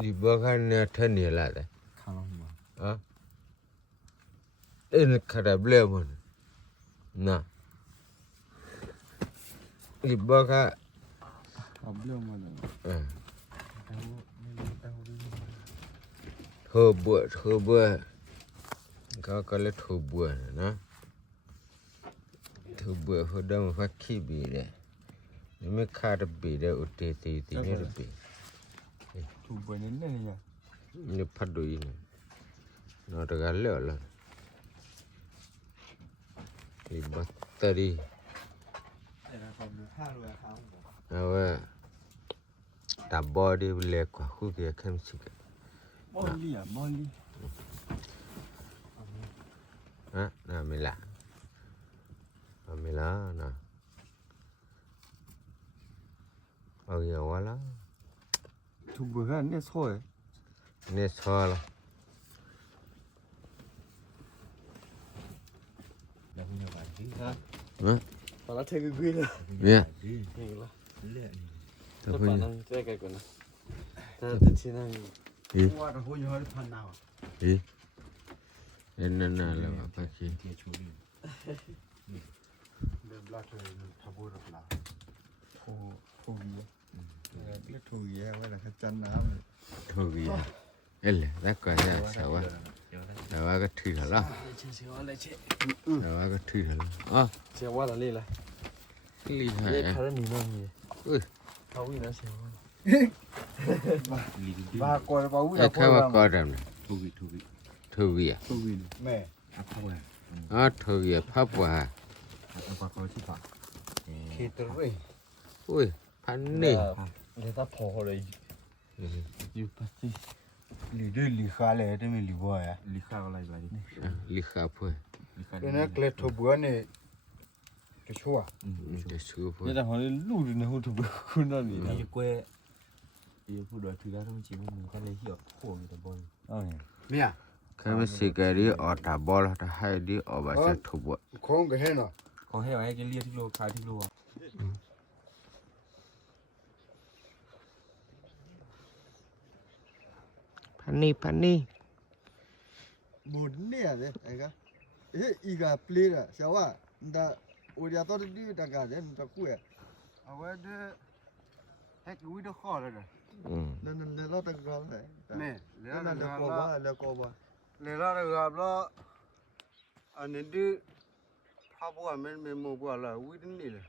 里边看那太热了的，看了吗？啊，那看得不了嘛，那里边看，啊，不了嘛的。ทั่วบัวก็เลยทั่วบัวนะทั่วบัวเขาได้มาฟักขี้บีเลยนี่ไม่ขาดบีเลยอุตตีนี่ระบี ถูกไปนั่นเลยเนี่ย นี่พัดดูอีนี่นอตกันเลยล่ะที่บัตเตอรี่ แต่ละคนดูท่าด้วยเขา เอาว่าตับบอดี้เล็กกว่าคู่เกี่ยวเข้มสิก บอลลี่อ่ะบอลลี่ อ่ะน่าไม่ละไม่ละนะเอาอย่างว่าละ ถูกไปกันเนี่ยช่วย นี่ชอละ แล้วคุณจะไปที่ นะ ตอนนั้นเทกุยเลย เนี่ย นี่ละเลื่อน ถ้า จะ พูด ปานั่งแจ้กันก่อนนะแต่ที่นั่ง อี ว่าเราพูดยังไงพันดาว อีเอ็นนั่นน่ะแล้วพักขี้ เทียชูดิเดิมลาเธอทับบุรุษลาถูกเยอะเรียกถูกเยอะว่าแต่ขจันน้ำ ถูกอีเอ็นเลยแล้วก็จะเสาว่าแต่ว่าก็ถือแล้ว เชื่อว่าอะไรเชื่อ แต่ว่าก็ถือแล้วอ๋อ เชื่อว่าอะไรล่ะ ลีหาย เรียกคาร์นีนั่งเลย อุ้ย เขาวิ่งนะเชื่อว่าบ้ากอนบ้าวิ่ง ไอ้ข้าวว่ากอดำนะ ถูก ถูกอีอ่ะ วิ่งแม่อัพพวย อ๋อถูกอีพับว่า อัพพวยที่ปากคิดเลย อุ้ยพันนี่ เดี๋ยวถ้าพอเลยอยู่ปัสสิลีดูลีขาเลยได้ไหมลีบัวอ่ะลีขาอะไรไปดิ ลีขาพูด เป็นนักเล่นถูกบัวเนี่ยจะชัวร์ จะชูพูด เนี่ยแต่พอลูกเนี่ยหูถูกบัวคุณนั่นนี่นะ ยี่กล้วยยี่พูดว่าถือได้ทั้งชีวิตมึงก็เลยเหี่ยวขั้วมีแต่บอล อ๋อ เนี่ย ข้าไม่สิการีออตาบอลถ้าให้ดีออกมาจะถูกบ่ โค้งก็เห็นเนาะ ขอให้ไอ้แกเรียกที่โลขายที่โล พันนี่ บุญเนี่ยเนี่ยไอ้ก็เฮ้ยอีกาเพลีย์อะเสียว่าแต่โอ้ยตอนนี้ต่างกันเนี่ยตะคุยเอาไว้เด้อให้กูวิดีโอคอลเลยนะ นั่นเราต่างกันเลย เนี่ยเลี้ย นั่น ง เรา เลี้ยง ก็ว่าเราก็ว่า เลี้ยงแล้วอันนี้ดูภาพว่ามันโมบัวละวิ่งนี่เลย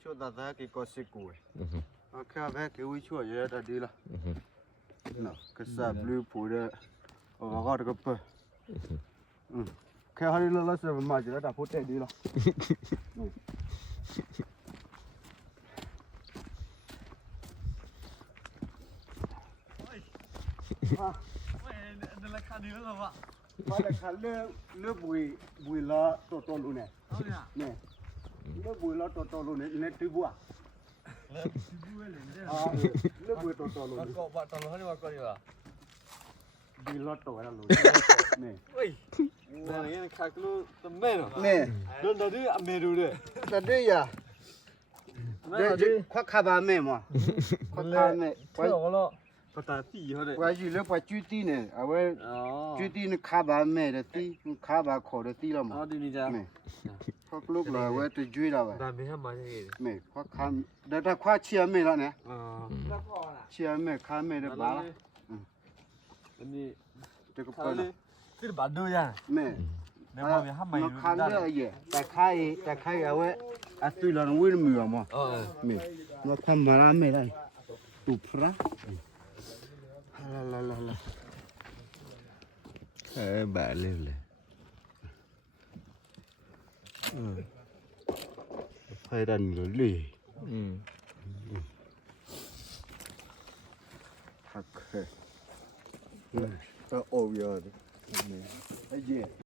ช่วยตาตาเกี่ยวกับสิ่งกูโอเคแม่เกี่ยววิ่งช่วยเยอะแต่ดีละเนาะก็สับลูปูเด้อโอ้ก็ตะกบแค่ฮันนี่เราเสร็จมาจะได้พูดได้ดีละมาเลยค่ะเลือกบุยละตัวรู้เนี่ยเนี่ยเลือกบุยละตัวรู้เนี่ยเนี่ยตื้อบัวเลือกบุยตัวรู้ มันก็ว่าตอนนั้นว่าก็ดีว่า บุยละตัวแล้วรู้เนี่ย เฮ้ยนั่นยังคักลูตัวแม่เนาะ เนี่ย โดนตัวนี้อเมรูเลย แต่เดี๋ยวเดี๋ยวควักขาบาแม่มาควักขาแม่ เท่ากันแล้วก็ตาตีเขาเลย ว่าอยู่แล้วว่าจุดที่เนี่ยเอาไว้ อ๋อ จุดที่เนี่ยขาบาแม่เดี๋ยวตีขาบาคอเดี๋ยวตีแล้วมั้ อ๋อง ดีนี่จ้ะ แม่ควักลูกเลยไว้ตัวจุ้ยแล้วไว้ ตาไม่ทำมาใช่ไหม แม่ควักขาเดี๋ยวถ้าควักเชียร์แม่แล้วเนี่ย อ๋อ เชียร์แม่ขาแม่เดี๋ยวบ้าละ อันนี้ เดี๋ยวก็ เขา เปิด เลยที่บ้านดูยัง แม่ เดี๋ยวมาทำใหม่ nó khăn nữa vậy tại khai ở ấy à tôi là nó nguyên mưa mà เออ mẹ nó khăn mà làm mẹ đây tụt ra la เออแบบเล่นเลย phải đành rồi lì thật tao ôm giờ đấy cái gì